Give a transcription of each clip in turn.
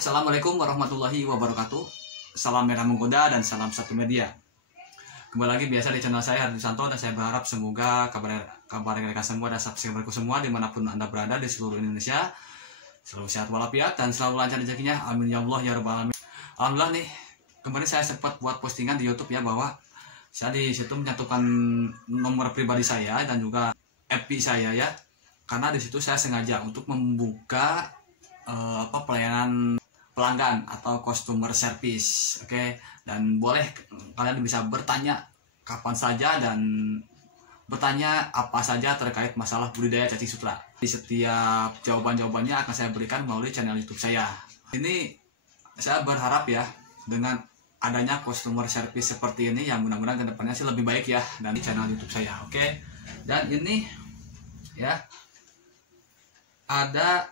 Assalamualaikum warahmatullahi wabarakatuh. Salam merah menggoda dan salam satu media. Kembali lagi biasa di channel saya Hardi Santo, dan saya berharap semoga kabar mereka semua dan subscriberku semua dimanapun Anda berada di seluruh Indonesia selalu sehat walafiat dan selalu lancar rezekinya. Amin ya Allah ya rabbal alamin. Alhamdulillah nih, kemarin saya sempat buat postingan di YouTube ya, bahwa saya di situ menyatukan nomor pribadi saya dan juga FB saya ya, karena di situ saya sengaja untuk membuka pelayanan pelanggan atau customer service, oke. Dan boleh kalian bisa bertanya kapan saja dan bertanya apa saja terkait masalah budidaya cacing sutra. Di setiap jawabannya akan saya berikan melalui channel YouTube saya. Ini saya berharap ya, dengan adanya customer service seperti ini, yang mudah-mudahan kedepannya sih lebih baik ya, dan di channel YouTube saya, oke. Dan ini ya, ada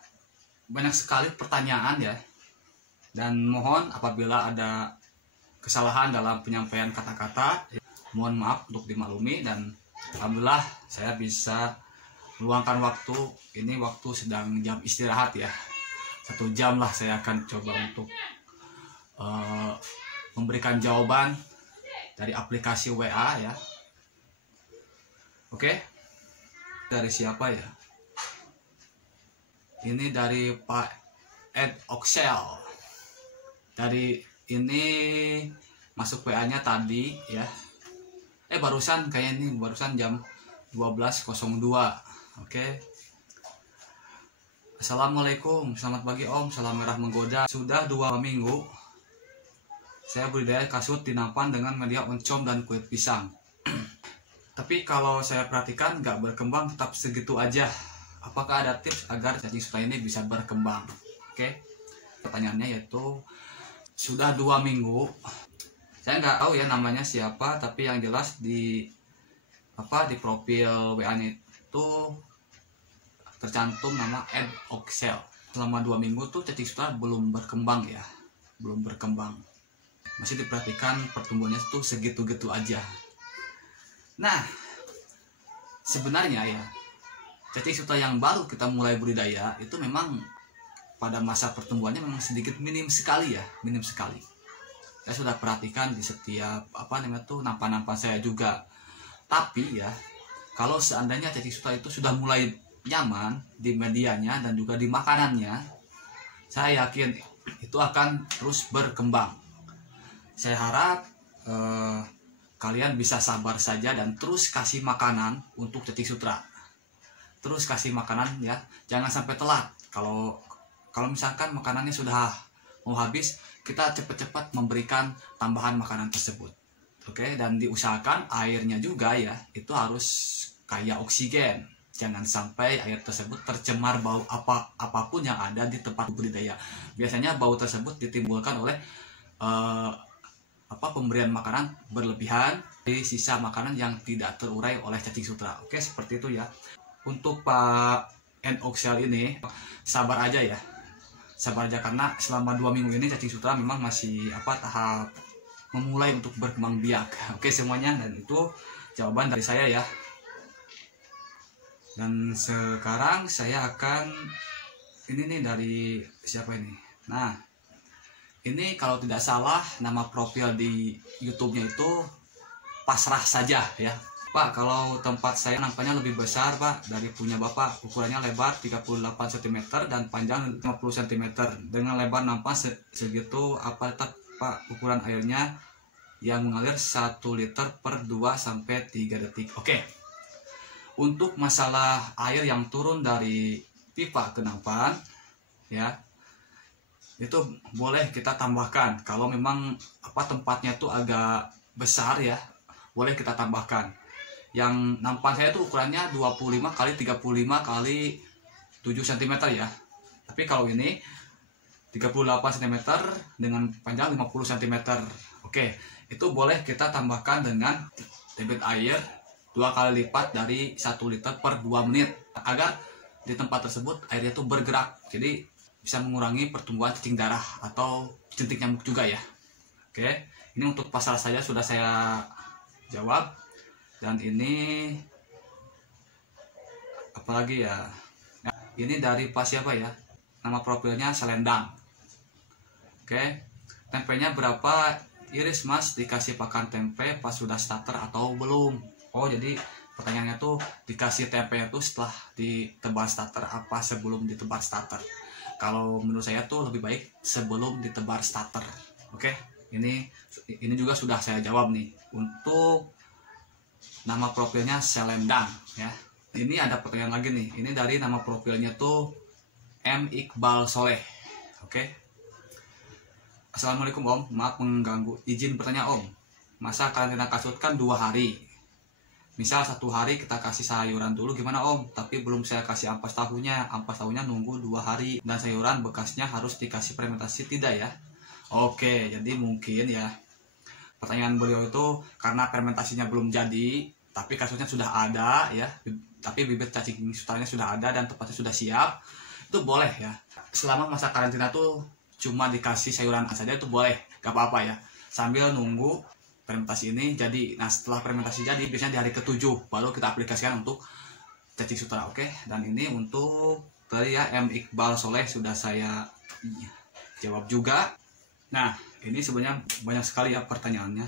banyak sekali pertanyaan ya, dan mohon apabila ada kesalahan dalam penyampaian kata-kata, mohon maaf untuk dimaklumi. Dan alhamdulillah saya bisa meluangkan waktu ini, waktu sedang jam istirahat ya, 1 jam lah saya akan coba untuk memberikan jawaban dari aplikasi WA ya. Oke, dari siapa ya? Ini dari Pak Ed Oxel. Dari ini masuk WA-nya tadi ya. Barusan kayak ini, barusan jam 12.02. Oke. Assalamualaikum, selamat pagi Om, salam merah menggoda. Sudah 2 minggu saya budidaya kasut di nampan dengan media oncom dan kulit pisang. Tapi kalau saya perhatikan nggak berkembang, tetap segitu aja. Apakah ada tips agar cacing sutra ini bisa berkembang? Oke. Pertanyaannya yaitu, sudah 2 minggu, saya nggak tahu ya namanya siapa, tapi yang jelas di profil WA-nya itu tercantum nama Ed Oxel. Selama 2 minggu tuh cacing sutra belum berkembang ya, belum berkembang. Masih diperhatikan pertumbuhannya tuh segitu-gitu aja. Nah, sebenarnya ya, cacing sutra yang baru kita mulai budidaya itu memang pada masa pertumbuhannya memang sedikit minim sekali ya, minim sekali. Saya sudah perhatikan di setiap nampan-nampan saya juga. Tapi ya, kalau seandainya cacing sutra itu sudah mulai nyaman di medianya dan juga di makanannya, saya yakin itu akan terus berkembang. Saya harap kalian bisa sabar saja dan terus kasih makanan untuk cacing sutra. Terus kasih makanan ya, jangan sampai telat. Kalau misalkan makanannya sudah mau habis, kita cepat-cepat memberikan tambahan makanan tersebut. Oke, dan diusahakan airnya juga ya, itu harus kaya oksigen. Jangan sampai air tersebut tercemar bau apapun yang ada di tempat budidaya. Biasanya bau tersebut ditimbulkan oleh pemberian makanan berlebihan, dari sisa makanan yang tidak terurai oleh cacing sutra. Oke, seperti itu ya. Untuk Pak Ed Oxel ini sabar aja ya. Sabar aja, karena selama 2 minggu ini cacing sutra memang masih tahap memulai untuk berkembang biak. Oke semuanya, dan itu jawaban dari saya ya. Dan sekarang saya akan ini nih, dari siapa ini? Nah, ini kalau tidak salah nama profil di YouTube-nya itu Pasrah Saja ya. Pak, kalau tempat saya nampaknya lebih besar Pak dari punya Bapak. Ukurannya lebar 38 cm dan panjang 50 cm. Dengan lebar nampak segitu, tetap Pak ukuran airnya yang mengalir 1 liter per 2-3 detik. Oke. Untuk masalah air yang turun dari pipa ke nampan ya, itu boleh kita tambahkan. Kalau memang tempatnya tuh agak besar ya, boleh kita tambahkan. Yang nampan saya tuh ukurannya 25 x 35 x 7 cm ya. Tapi kalau ini 38 cm dengan panjang 50 cm. Oke, itu boleh kita tambahkan dengan debit air 2 kali lipat dari 1 liter per 2 menit, agar di tempat tersebut airnya tuh bergerak. Jadi bisa mengurangi pertumbuhan cacing darah atau jentik nyamuk juga ya. Oke, ini untuk pasal saja sudah saya jawab. Dan ini apalagi ya, ini dari Pak siapa ya, nama profilnya Selendang. Oke, tempenya berapa iris mas dikasih pakan tempe pas sudah starter atau belum? Oh, jadi pertanyaannya tuh dikasih tempenya tuh setelah ditebar starter apa sebelum ditebar starter? Kalau menurut saya tuh lebih baik sebelum ditebar starter. Oke, ini juga sudah saya jawab nih. Untuk nama profilnya Selendang ya. Ini ada pertanyaan lagi nih. Ini dari nama profilnya tuh M Iqbal Soleh. Oke. Assalamualaikum Om, maaf mengganggu. Izin bertanya Om, masa karantina kasut kan 2 hari. Misal 1 hari kita kasih sayuran dulu gimana Om? Tapi belum saya kasih ampas tahunya. Ampas tahunya nunggu 2 hari. Dan sayuran bekasnya harus dikasih fermentasi tidak ya? Oke, jadi mungkin ya pertanyaan beliau itu karena fermentasinya belum jadi, tapi kasutnya sudah ada ya. Tapi bibit cacing sutaranya sudah ada dan tempatnya sudah siap. Itu boleh ya. Selama masa karantina tuh cuma dikasih sayuran saja itu boleh, gak apa-apa ya, sambil nunggu fermentasi ini jadi. Nah setelah fermentasi jadi biasanya di hari ke-7 baru kita aplikasikan untuk cacing sutra. Oke, dan ini untuk tadi ya M Iqbal Soleh sudah saya jawab juga. Nah ini sebenarnya banyak sekali ya pertanyaannya.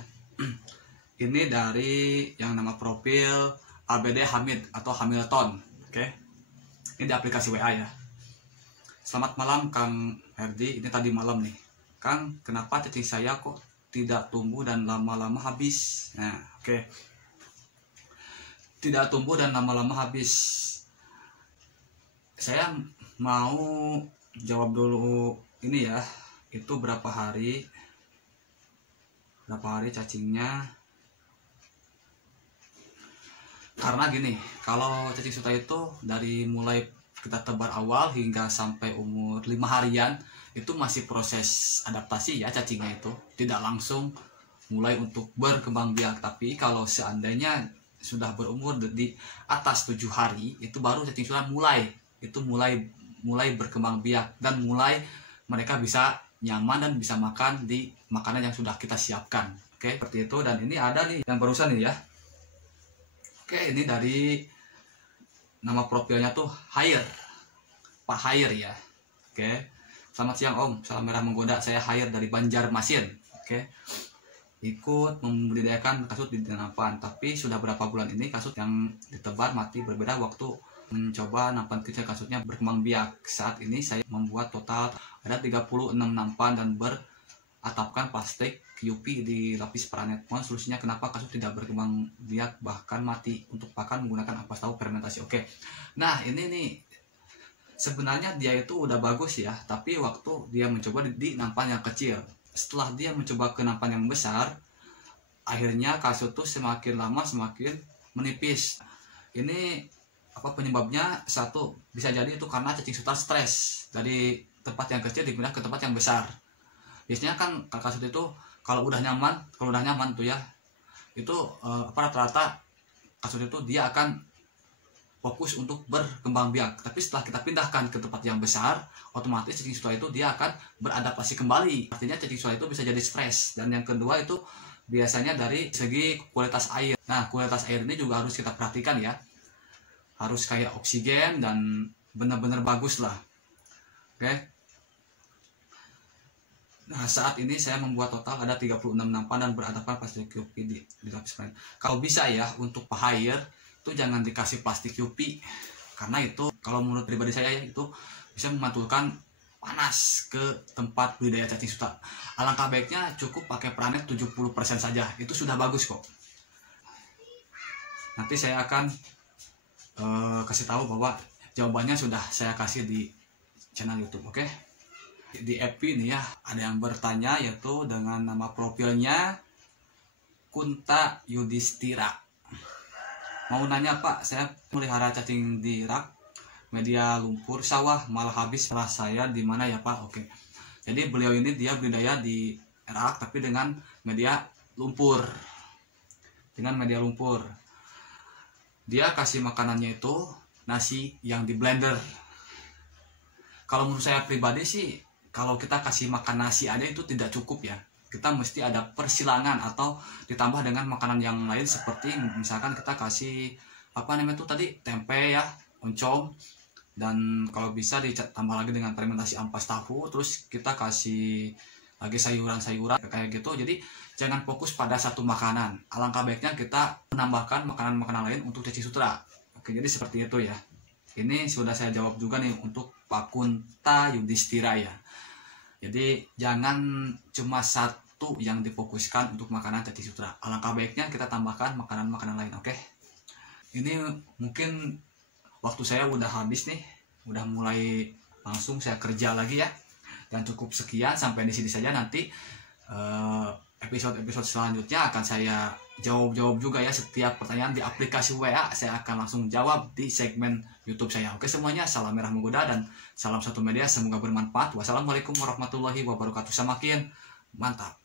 Ini dari yang nama profil ABD Hamid atau Hamilton. Oke, ini di aplikasi WA ya. Selamat malam Kang Herdi, ini tadi malam nih. Kang, kenapa cacing saya kok tidak tumbuh dan lama-lama habis? Nah, oke. Tidak tumbuh dan lama-lama habis. Saya mau jawab dulu ini ya. Itu berapa hari? Berapa hari cacingnya? Karena gini, kalau cacing sutra itu dari mulai kita tebar awal hingga sampai umur 5 harian itu masih proses adaptasi ya, cacingnya itu tidak langsung mulai untuk berkembang biak. Tapi kalau seandainya sudah berumur di atas 7 hari itu baru cacing sutra mulai berkembang biak dan mulai mereka bisa nyaman dan bisa makan di makanan yang sudah kita siapkan. Oke, seperti itu. Dan ini ada nih yang barusan nih ya. Oke, ini dari nama profilnya tuh Hair, Pak Hair ya. Oke, selamat siang Om, salam merah menggoda. Saya Hair dari Banjarmasin. Oke, ikut membudidayakan kasut di nampan, tapi sudah berapa bulan ini kasut yang ditebar mati. Berbeda waktu mencoba nampan kecil kasutnya berkembang biak. Saat ini saya membuat total ada 36 nampan dan beratapkan plastik QP di lapis paranet. Mohon solusinya kenapa kasut tidak berkembang biak bahkan mati. Untuk pakan menggunakan ampas tahu fermentasi. Oke, nah ini nih sebenarnya dia itu udah bagus ya, tapi waktu dia mencoba di nampan yang kecil, setelah dia mencoba ke nampan yang besar, akhirnya kasut tuh semakin lama semakin menipis. Ini apa penyebabnya? Satu, bisa jadi itu karena cacing sutra stres dari tempat yang kecil dipindah ke tempat yang besar. Biasanya kan kasut itu kalau udah nyaman tuh ya, itu rata-rata kasut itu dia akan fokus untuk berkembang biak. Tapi setelah kita pindahkan ke tempat yang besar, otomatis cacing sutra itu dia akan beradaptasi kembali. Artinya cacing sutra itu bisa jadi stres. Dan yang kedua itu biasanya dari segi kualitas air. Nah, kualitas air ini juga harus kita perhatikan ya. Harus kayak oksigen dan benar-benar bagus lah. Oke. Nah, saat ini saya membuat total ada 36 nampan dan beradaptan plastik QP di lapis paranet. Kalau bisa ya untuk Hair itu jangan dikasih plastik QP, karena itu kalau menurut pribadi saya ya, itu bisa memantulkan panas ke tempat budidaya cacing sutra. Alangkah baiknya cukup pakai paranet 70% saja, itu sudah bagus kok. Nanti saya akan kasih tahu bahwa jawabannya sudah saya kasih di channel YouTube. Oke, di FB ini ya ada yang bertanya, yaitu dengan nama profilnya Kunta Yudhistira. Mau nanya Pak, saya melihara cacing di rak media lumpur sawah, malah habis setelah saya di mana ya Pak? Oke, jadi beliau ini dia budidaya di rak tapi dengan media lumpur. Dia kasih makanannya itu nasi yang di blender. Kalau menurut saya pribadi sih, kalau kita kasih makan nasi aja itu tidak cukup ya. Kita mesti ada persilangan atau ditambah dengan makanan yang lain, seperti misalkan kita kasih apa namanya itu tadi, tempe ya, oncom, dan kalau bisa ditambah lagi dengan fermentasi ampas tahu. Terus kita kasih lagi sayuran-sayuran kayak gitu. Jadi jangan fokus pada satu makanan. Alangkah baiknya kita menambahkan makanan-makanan lain untuk cacing sutra. Oke, jadi seperti itu ya. Ini sudah saya jawab juga nih untuk Pak Kunta Yudhistira ya. Jadi jangan cuma satu yang difokuskan untuk makanan cacing sutra. Alangkah baiknya kita tambahkan makanan-makanan lain. Oke. Ini mungkin waktu saya udah habis nih, udah mulai langsung saya kerja lagi ya. Dan cukup sekian, sampai di sini saja. Nanti episode-episode selanjutnya akan saya jawab juga ya setiap pertanyaan di aplikasi WA. Saya akan langsung jawab di segmen YouTube saya. Oke semuanya, salam merah menggoda dan salam satu media, semoga bermanfaat. Wassalamualaikum warahmatullahi wabarakatuh. Semakin mantap.